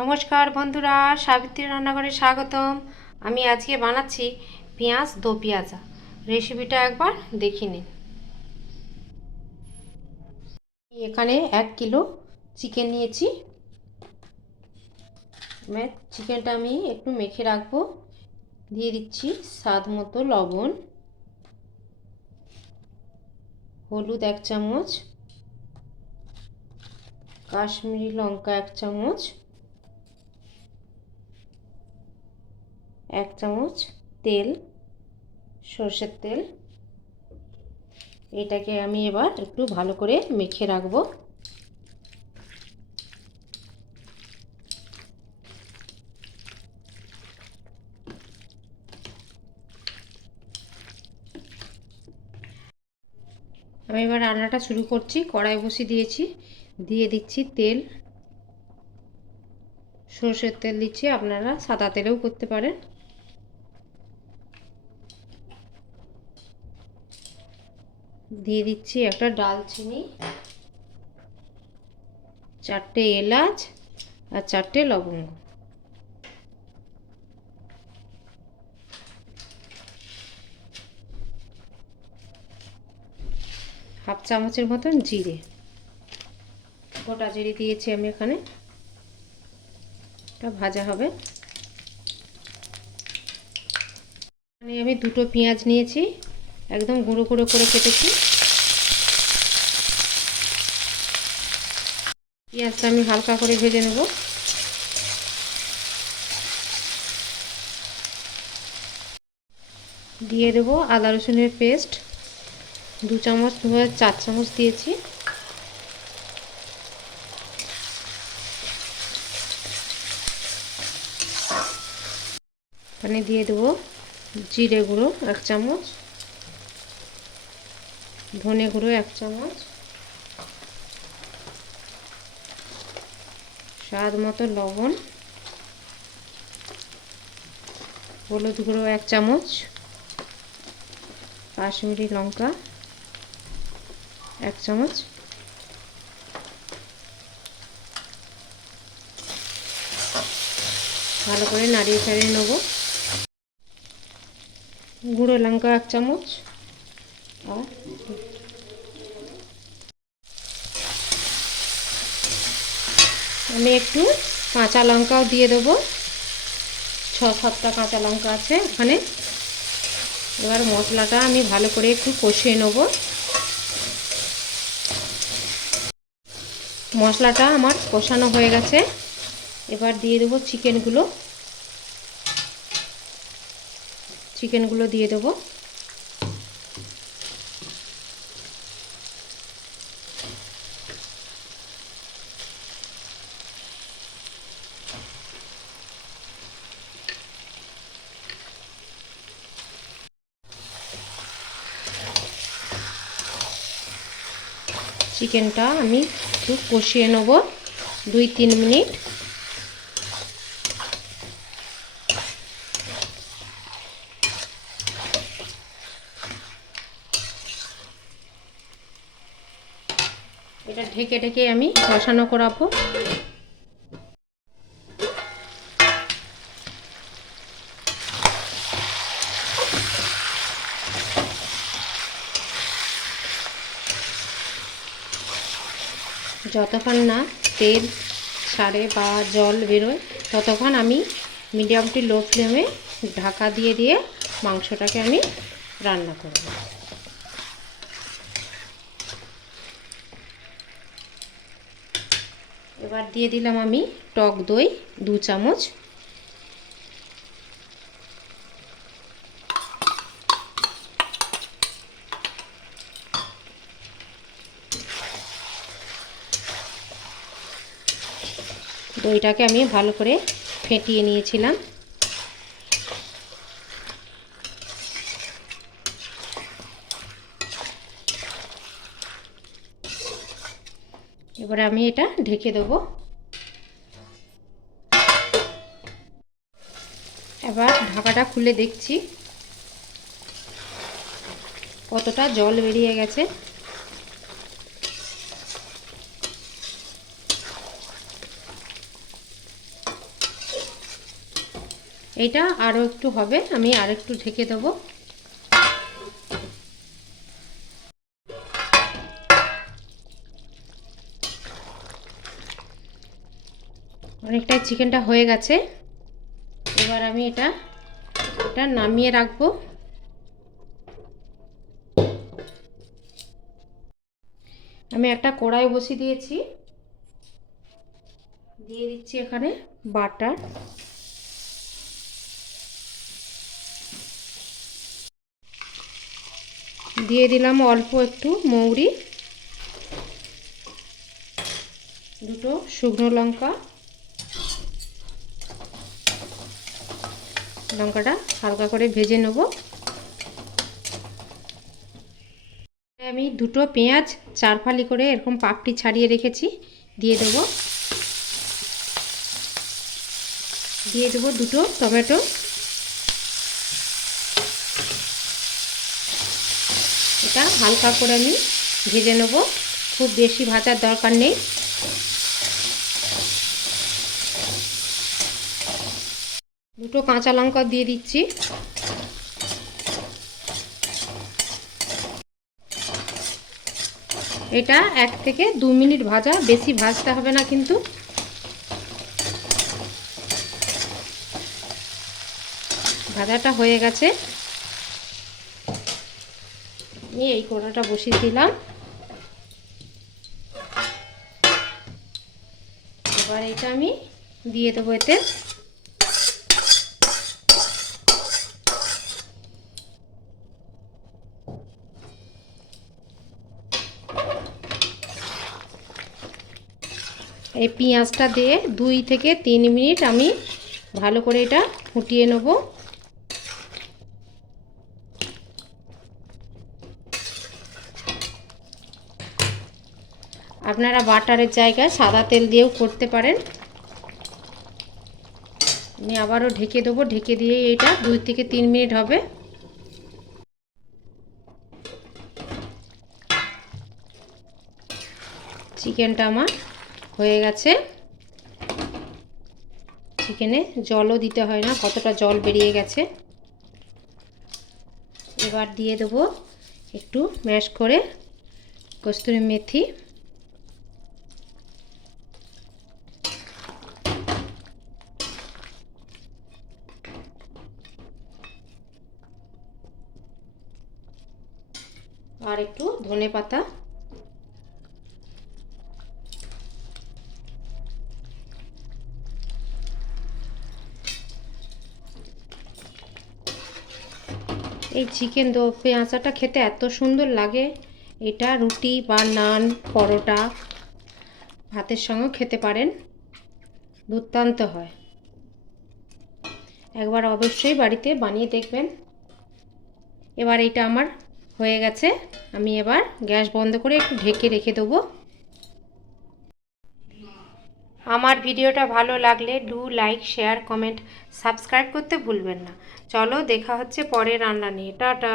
নমস্কার বন্ধুরা, সাবিত্রী রান্নাঘরে স্বাগতম। আমি আজকে বানাচ্ছি পেঁয়াজ দো পেঁয়াজা। রেসিপিটা একবার দেখে নিন। এখানে 1 কিলো চিকেন নিয়েছি। চিকেনটা আমি একটু মেখে রাখবো। দিয়ে দিচ্ছি স্বাদ মতো লবণ, হলুদ 1 চামচ, কাশ্মীরি লঙ্কা 1 চামচ, 1 চামচ তেল, সরষের তেল। এটাকে আমি এবার একটু ভালো করে মেখে রাখবো। আমি এবার রান্নাটা শুরু করছি। কড়াই বসিয়ে দিয়েছি, দিয়ে দিচ্ছি তেল। সরষের তেল দিচ্ছি, আপনারা সাদা তেলেও করতে পারেন। দিয়ে দিচ্ছি একটা ডালচিনি, 4টে এলাচ আর 4টে লবঙ্গ। হাফ চামচের মতন জিরে, গোটা জিরে দিয়েছি আমি এখানে। এটা ভাজা হবে। এখানে আমি 2টো পেঁয়াজ নিয়েছি, একদম গুঁড়ো গুঁড়ো করে কেটেছি। পেঁয়াজটা আমি হালকা করে ভেজে নেব। দিয়ে দেবো আদা রসুনের পেস্ট, 2 চামচ 4 চামচ দিয়েছি। এখানে দিয়ে দেবো জিরে গুঁড়ো 1 চামচ, ধনে গুঁড়ো 1 চামচ, স্বাদ মতো লবণ, হলুদ গুঁড়ো 1 চামচ, কাশ্মীরি লঙ্কা 1 চামচ, ভালো করে নাড়িয়ে চাড়িয়ে নেব। গুঁড়ো লঙ্কা 1 চামচ, আর আমি একটু কাঁচা লঙ্কাও দিয়ে দেবো। 6-7টা কাঁচা লঙ্কা আছে এখানে। এবার মশলাটা আমি ভালো করে একটু কষিয়ে নেব। মশলাটা আমার কষানো হয়ে গেছে। এবার দিয়ে দেবো চিকেনগুলো দিয়ে দেবো। চিকেনটা আমি একটু কষিয়ে নেব 2-3 মিনিট। এটা ঢেকে ঢেকে আমি কষানো করাবো। যতক্ষণ না তেল ছাড়ে বা জল বেরোয় ততক্ষণ আমি মিডিয়াম টু লো ফ্লেমে ঢাকা দিয়ে দিয়ে মাংসটাকে আমি রান্না করব। এবার দিয়ে দিলাম আমি টক দই 2 চামচ। দইটাকে আমি ভালো করে ফেটিয়ে নিয়েছিলাম। এবারে আমি এটা ঢেকে দেবো। এবার ঢাকাটা খুলে দেখছি কতটা জল বেরিয়ে গেছে। এটা আরও একটু হবে, আমি আর একটু ঢেকে দেবো। অনেকটাই চিকেনটা হয়ে গেছে। এবার আমি এটা নামিয়ে রাখবো। আমি একটা কড়াই বসিয়ে দিয়েছি, দিয়ে দিচ্ছি এখানে বাটার। দিয়ে দিলাম অল্প একটু মৌরি, দুটো শুকনো লঙ্কা, লঙ্কাটা হালকা করে ভেজে নেব। আমি দুটো পেঁয়াজ 4 ফালি করে এরকম পাপড়ি ছাড়িয়ে রেখেছি, দিয়ে দেবো। দিয়ে দেবো দুটো টমেটো। এটা হালকা করে আমি ভেজে নেব, খুব বেশি ভাজার দরকার নেই। দুটো কাঁচা লঙ্কা দিয়ে দিচ্ছি। এটা 1 থেকে 2 মিনিট ভাজা, বেশি ভাজতে হবে না কিন্তু। ভাজাটা হয়ে গেছে, আমি এই কড়াটা বসিয়ে দিলাম। এবার এটা আমি দিয়ে দেবো এতে। এই পেঁয়াজটা দিয়ে 2 থেকে 3 মিনিট আমি ভালো করে এটা ফুটিয়ে নেব। আপনারা বাটারের জায়গায় সাদা তেল দিয়েও করতে পারেন। আমি আবারও ঢেকে দেবো, ঢেকে দিয়ে এটা 2 থেকে 3 মিনিট হবে। চিকেনটা আমার হয়ে গেছে। চিকেনে জলও দিতে হয় না, কতটা জল বেরিয়ে গেছে। এবার দিয়ে দেবো একটু ম্যাশ করে কস্তুরি মেথি। আর একটু ধনেপাতা। এই চিকেন দো পেঁয়াজাটা খেতে এত সুন্দর লাগে, এটা রুটি বা নান, পরোটা, ভাতের সঙ্গেও খেতে পারেন, দুর্দান্ত হয়। একবার অবশ্যই বাড়িতে বানিয়ে দেখবেন। এবার এটা আমার হয়ে গেছে, আমি এবার গ্যাস বন্ধ করে একটু ঢেকে রেখে দেবো। আমার ভিডিওটা ভালো লাগলে লাইক, শেয়ার, কমেন্ট, সাবস্ক্রাইব করতে ভুলবেন না। চলো দেখা হচ্ছে পরের রান্না নিয়ে। টাটা।